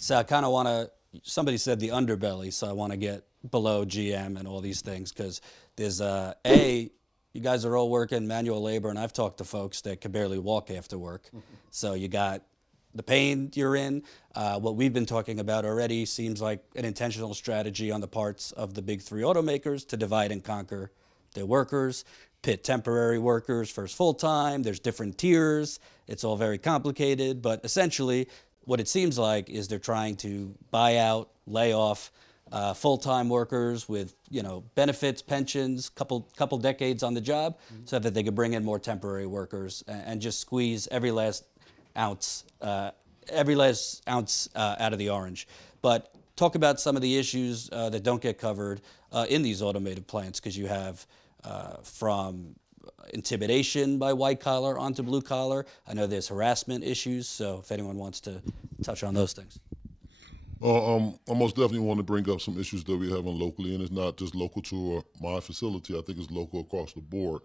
So I kind of want to, somebody said the underbelly, so I want to get below GM and all these things because there's you guys are all working manual labor, and I've talked to folks that can barely walk after work. So you got the pain you're in. What we've been talking about already seems like an intentional strategy on the parts of the big three automakers to divide and conquer their workers, pit temporary workers versus full-time. There's different tiers. It's all very complicated, but essentially what it seems like is they're trying to buy out, lay off full-time workers with benefits, pensions, couple decades on the job, so that they could bring in more temporary workers and just squeeze every last ounce out of the orange. But talk about some of the issues that don't get covered in these automated plants, because you have from intimidation by white collar onto blue collar. I know there's harassment issues, so if anyone wants to touch on those things. I most definitely want to bring up some issues that we have locally, and it's not just local to my facility. I think it's local across the board.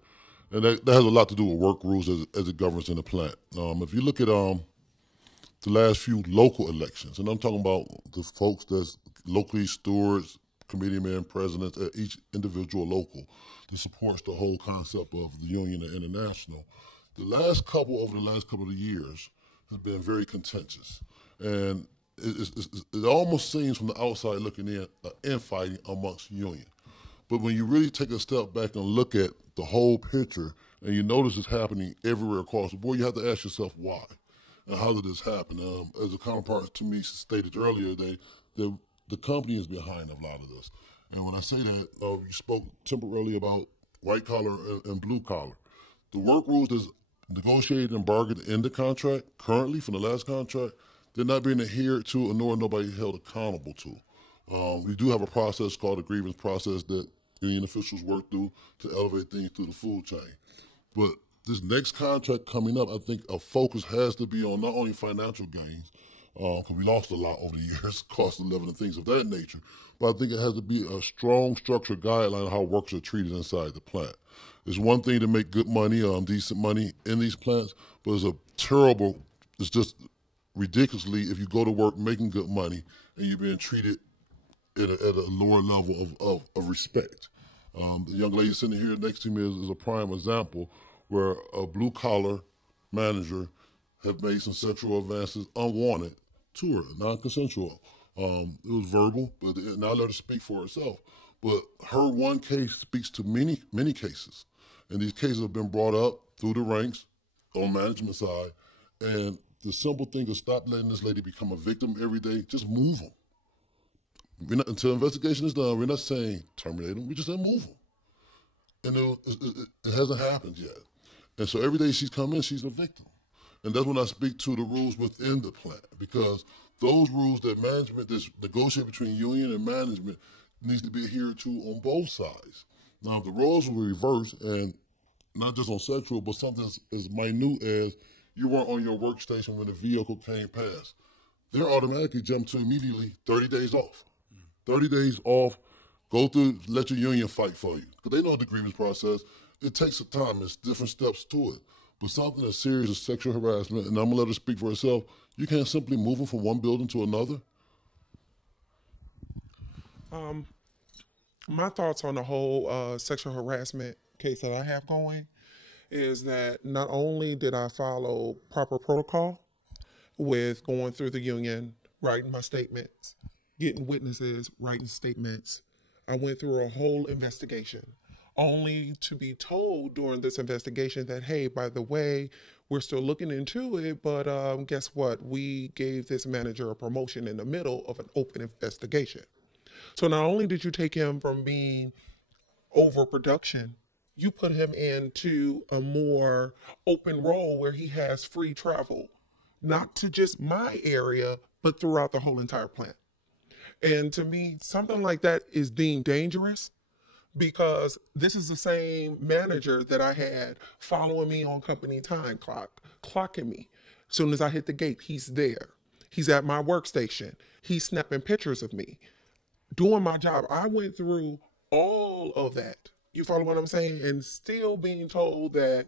And that has a lot to do with work rules as it governs in the plant. If you look at the last few local elections, and I'm talking about the folks that's locally stewards, committeemen, presidents at each individual local that supports the whole concept of the union and international. Over the last couple of years has been very contentious. And it almost seems from the outside looking in infighting amongst union. But when you really take a step back and look at the whole picture and you notice it's happening everywhere across the board, you have to ask yourself why and how did this happen? As a counterpart to me stated earlier, the company is behind a lot of this. And when I say that, you spoke temporarily about white collar and blue collar. The work rules that's negotiated and bargained in the contract currently from the last contract, they're not being adhered to, nor nobody held accountable to. We do have a process called a grievance process that union officials work through to elevate things through the food chain. But this next contract coming up, I think a focus has to be on not only financial gains, because we lost a lot over the years, cost of living and things of that nature, but I think it has to be a strong structured guideline on how workers are treated inside the plant. It's one thing to make good money, decent money in these plants, but it's just ridiculously if you go to work making good money and you're being treated at a lower level of respect. The young lady sitting here next to me is a prime example where a blue-collar manager have made some sexual advances unwanted to her, non-consensual. It was verbal, but now let her speak for herself. But her one case speaks to many, many cases. And these cases have been brought up through the ranks on management side. And the simple thing is stop letting this lady become a victim every day. Just move them. Until investigation is done, we're not saying terminate them. We just say move them. And it hasn't happened yet. And so every day she's come in, she's a victim. And that's when I speak to the rules within the plant, because those rules that management, that's negotiated between union and management, needs to be adhered to on both sides. Now, if the roles were reversed, and not just on sexual, but something as minute as you weren't on your workstation when the vehicle came past, they're automatically jumped to immediately 30 days off. 30 days off, go through, let your union fight for you. Because they know the grievance process. It takes some time. There's different steps to it. But something as serious as sexual harassment, and I'm going to let her speak for herself, you can't simply move them from one building to another. My thoughts on the whole sexual harassment case that I have going is that not only did I follow proper protocol with going through the union, writing my statements, getting witnesses, writing statements, I went through a whole investigation, only to be told during this investigation that, hey, by the way, we're still looking into it, but guess what? We gave this manager a promotion in the middle of an open investigation. So not only did you take him from being overproduction, you put him into a more open role where he has free travel, not to just my area, but throughout the whole entire plant. And to me, something like that is deemed dangerous, because this is the same manager that I had following me on company time clock, clocking me. As soon as I hit the gate, he's there. He's at my workstation. He's snapping pictures of me, doing my job. I went through all of that. You follow what I'm saying? And still being told that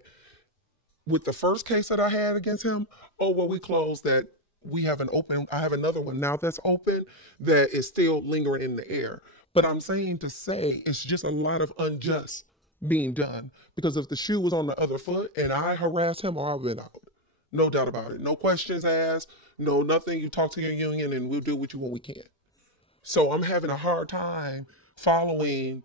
with the first case that I had against him, oh, well, we closed that we have an open, I have another one now that's open that is still lingering in the air. But I'm saying to say it's just a lot of unjust being done, because if the shoe was on the other foot and I harass him, or I've been out. No doubt about it. No questions asked, no nothing. You talk to your union and we'll deal with you when we can. So I'm having a hard time following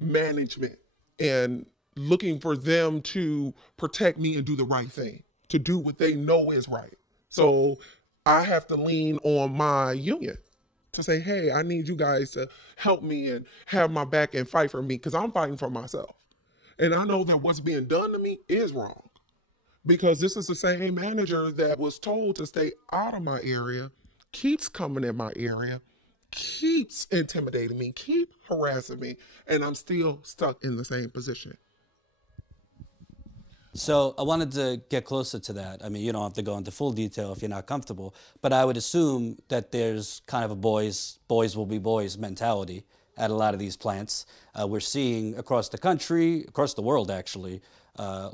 management and looking for them to protect me and do the right thing, to do what they know is right. So I have to lean on my union to say, hey, I need you guys to help me and have my back and fight for me, because I'm fighting for myself. And I know that what's being done to me is wrong, because this is the same manager that was told to stay out of my area, keeps coming in my area, keeps intimidating me, keep harassing me, and I'm still stuck in the same position. So I wanted to get closer to that. I mean, you don't have to go into full detail if you're not comfortable, but I would assume that there's kind of a boys will be boys mentality at a lot of these plants. We're seeing across the country, across the world actually,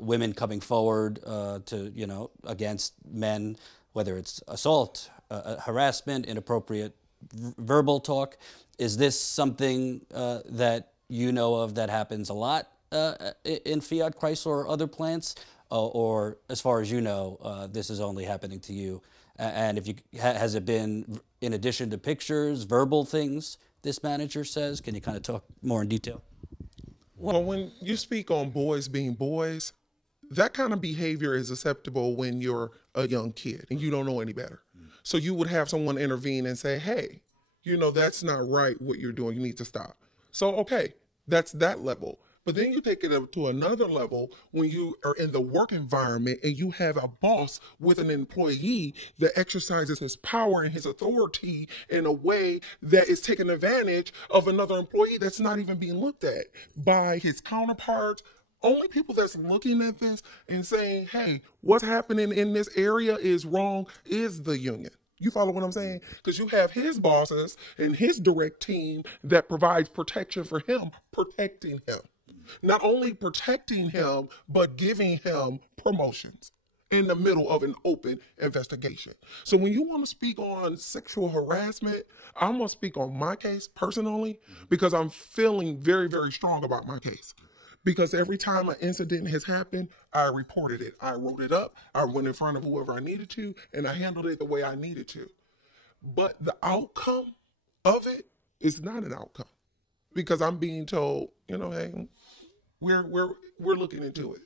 women coming forward to, against men, whether it's assault, harassment, inappropriate verbal talk. Is this something that you know of that happens a lot in Fiat Chrysler or other plants, or as far as you know, this is only happening to you? And if you has it been in addition to pictures, verbal things this manager says? Can you kind of talk more in detail? Well, when you speak on boys being boys, that kind of behavior is acceptable when you're a young kid and you don't know any better. So you would have someone intervene and say, hey, that's not right what you're doing. You need to stop. So, okay, that's that level. But then you take it up to another level when you are in the work environment and you have a boss with an employee that exercises his power and his authority in a way that is taking advantage of another employee that's not even being looked at by his counterparts. Only people that's looking at this and saying, hey, what's happening in this area is wrong is the union. You follow what I'm saying? Because you have his bosses and his direct team that provides protection for him, protecting him. Not only protecting him, but giving him promotions in the middle of an open investigation. So when you want to speak on sexual harassment, I'm going to speak on my case personally, because I'm feeling very, very strong about my case. Because every time an incident has happened, I reported it. I wrote it up. I went in front of whoever I needed to, and I handled it the way I needed to. But the outcome of it is not an outcome, because I'm being told, hey, we're looking into it.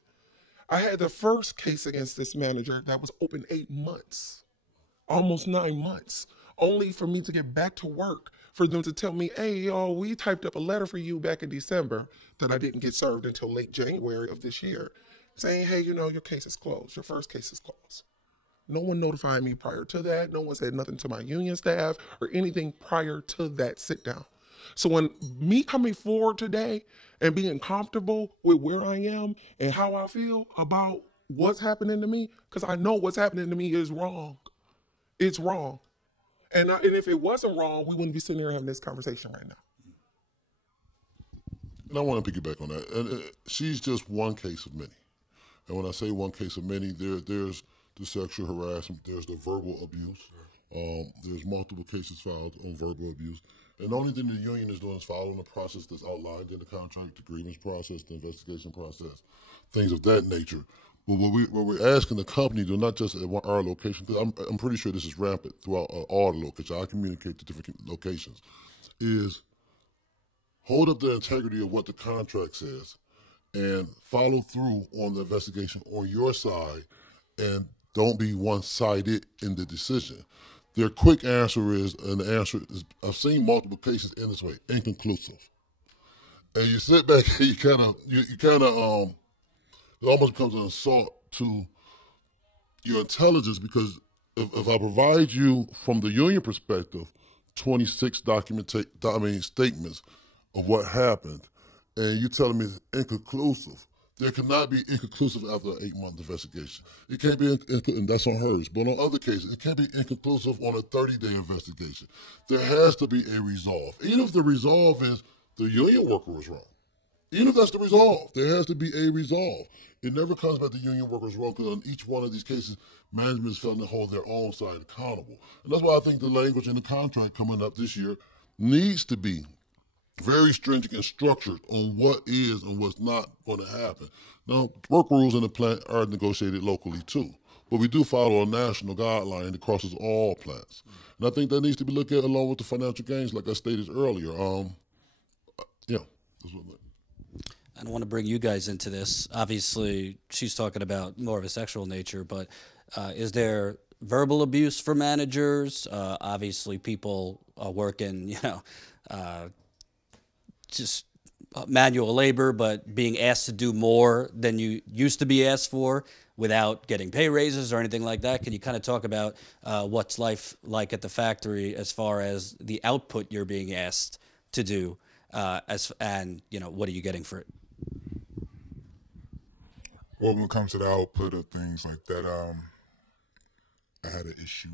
I had the first case against this manager that was open 8 months, almost 9 months, only for me to get back to work, for them to tell me, hey, we typed up a letter for you back in December that I didn't get served until late January of this year, saying, hey, your case is closed. Your first case is closed. No one notified me prior to that. No one said nothing to my union staff or anything prior to that sit down. So when me coming forward today and being comfortable with where I am and how I feel about what's happening to me, because I know what's happening to me is wrong. It's wrong. And if it wasn't wrong, we wouldn't be sitting here having this conversation right now. And I want to piggyback on that. And she's just one case of many. And when I say one case of many, there's the sexual harassment, there's the verbal abuse. There's multiple cases filed on verbal abuse. And the only thing the union is doing is following the process that's outlined in the contract, the grievance process, the investigation process, things of that nature. But what we're asking the company to, not just at our location, because I'm pretty sure this is rampant throughout all the locations, I communicate to different locations, is hold up the integrity of what the contract says and follow through on the investigation on your side, and don't be one-sided in the decision. Their quick answer is, and the answer is, I've seen multiple cases in this way, inconclusive. And you sit back and it almost becomes an assault to your intelligence, because if I provide you, from the union perspective, 26 statements of what happened, and you're telling me it's inconclusive, there cannot be inconclusive after an 8-month investigation. It can't be, and that's on hers, but on other cases, it can't be inconclusive on a 30-day investigation. There has to be a resolve. Even if the resolve is the union worker was wrong. Even if that's the resolve, there has to be a resolve. It never comes back to union workers' role because on each one of these cases, management is failing to hold their own side accountable. And that's why I think the language in the contract coming up this year needs to be very stringent and structured on what is and what's not going to happen. Now, work rules in the plant are negotiated locally too, but we do follow a national guideline that crosses all plants. And I think that needs to be looked at along with the financial gains, like I stated earlier. Yeah, that's what I don't want to bring you guys into this. Obviously, she's talking about more of a sexual nature, but is there verbal abuse for managers? Obviously, people are working, just manual labor, but being asked to do more than you used to be asked for without getting pay raises or anything like that. Can you kind of talk about what's life like at the factory as far as the output you're being asked to do, and what are you getting for it? Well, when it comes to the output of things like that, I had an issue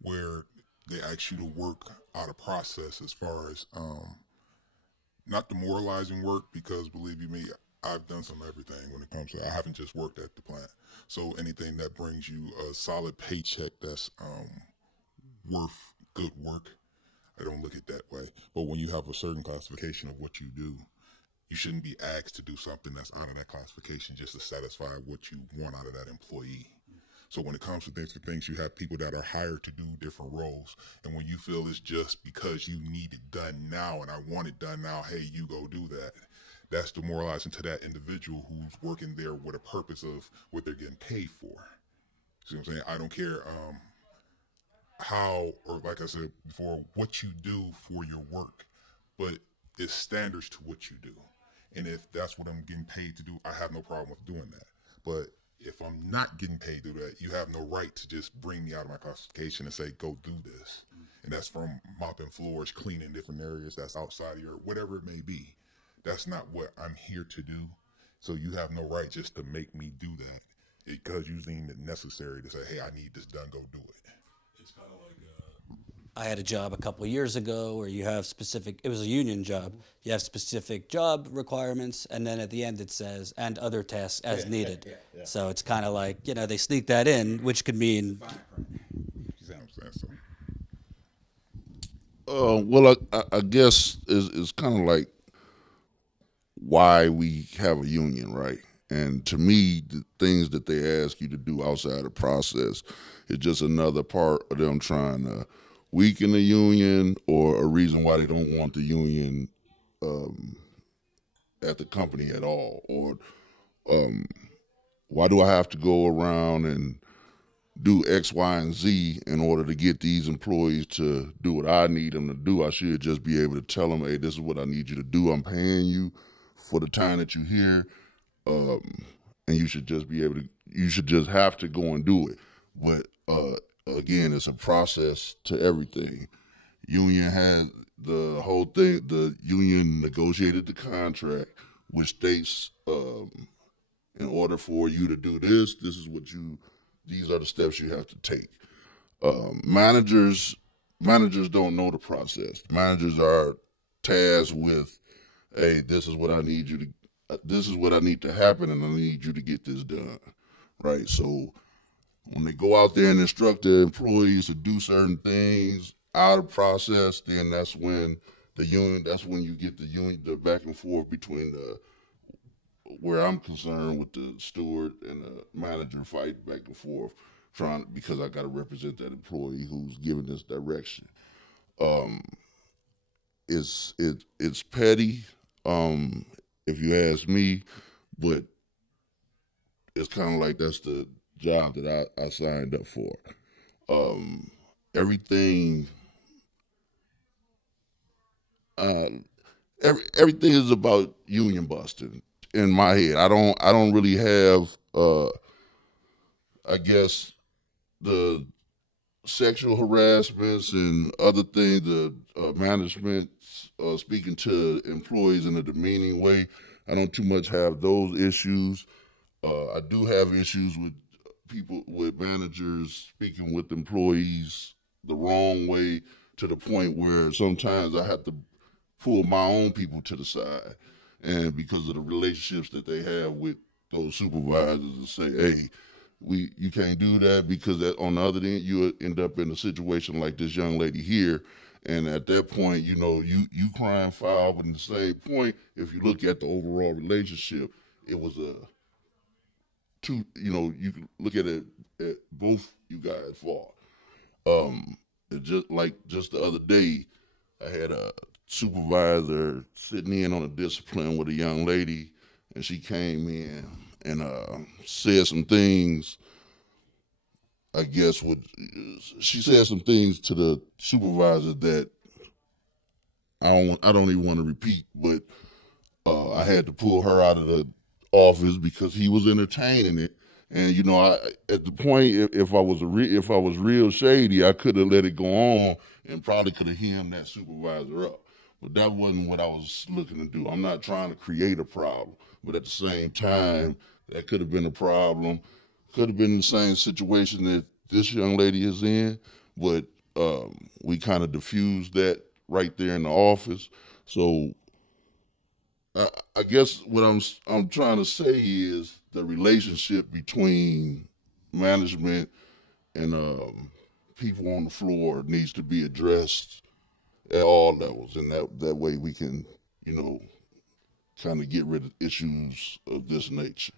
where they ask you to work out a process as far as not demoralizing work, because believe you me, I've done some everything when it comes to I haven't just worked at the plant. So anything that brings you a solid paycheck that's worth good work, I don't look at it that way. But when you have a certain classification of what you do, you shouldn't be asked to do something that's out of that classification just to satisfy what you want out of that employee. So when it comes to different things, you have people that are hired to do different roles. And when you feel it's just because you need it done now and I want it done now, hey, you go do that. That's demoralizing to that individual who's working there with a purpose of what they're getting paid for. See what I'm saying? I don't care how, or like I said before, what you do for your work, but it's standards to what you do. And if that's what I'm getting paid to do, I have no problem with doing that. But if I'm not getting paid to do that, you have no right to just bring me out of my classification and say, go do this. And that's from mopping floors, cleaning different areas that's outside of your, whatever it may be. That's not what I'm here to do. So you have no right just to make me do that because you deem it necessary to say, hey, I need this done, go do it. It's kind of like I had a job a couple of years ago where you have specific, it was a union job, you have specific job requirements, and then at the end it says, and other tasks as needed. Yeah. So it's kind of like, they sneak that in, which could mean... Well, I guess it's kind of like why we have a union, right? And to me, the things that they ask you to do outside the process is just another part of them trying to weaken the union or a reason why they don't want the union at the company at all. Or why do I have to go around and do X, Y, and Z in order to get these employees to do what I need them to do? I should just be able to tell them, hey, this is what I need you to do. I'm paying you for the time that you're here. And you should just be able to, you should just have to go and do it. But again, it's a process to everything. Union had the whole thing, the union negotiated the contract, which states in order for you to do this, this is what these are the steps you have to take. Managers don't know the process. Managers are tasked with, hey, this is what I need you to, this is what I need to happen, and I need you to get this done, right? So when they go out there and instruct their employees to do certain things out of process, then that's when you get the back and forth between where I'm concerned with the steward and the manager fighting back and forth, because I got to represent that employee who's giving this direction. It's petty, if you ask me, but it's kind of like that's the job that I signed up for. Everything everything is about union busting in my head. I don't really have I guess the sexual harassments and other things, the management speaking to employees in a demeaning way. I don't too much have those issues. I do have issues with managers speaking with employees the wrong way, to the point where sometimes I have to pull my own people to the side and because of the relationships that they have with those supervisors, and say, hey, you can't do that, because on the other end you end up in a situation like this young lady here, and at that point, you crying foul. But at the same point, if you look at the overall relationship, it was a two. You can look at it at both you guys' fault. Just the other day, I had a supervisor sitting in on a discipline with a young lady, and she came in and said some things. I guess she said some things to the supervisor that I don't even want to repeat, but I had to pull her out of the office because he was entertaining it. And at the point, if I was real shady, I could have let it go on and probably could have hemmed that supervisor up. But that wasn't what I was looking to do. I'm not trying to create a problem, but at the same time, that could have been a problem. Could have been the same situation that this young lady is in, but we kind of diffused that right there in the office. So I guess what I'm trying to say is the relationship between management and people on the floor needs to be addressed at all levels, and that way we can kind of get rid of issues of this nature.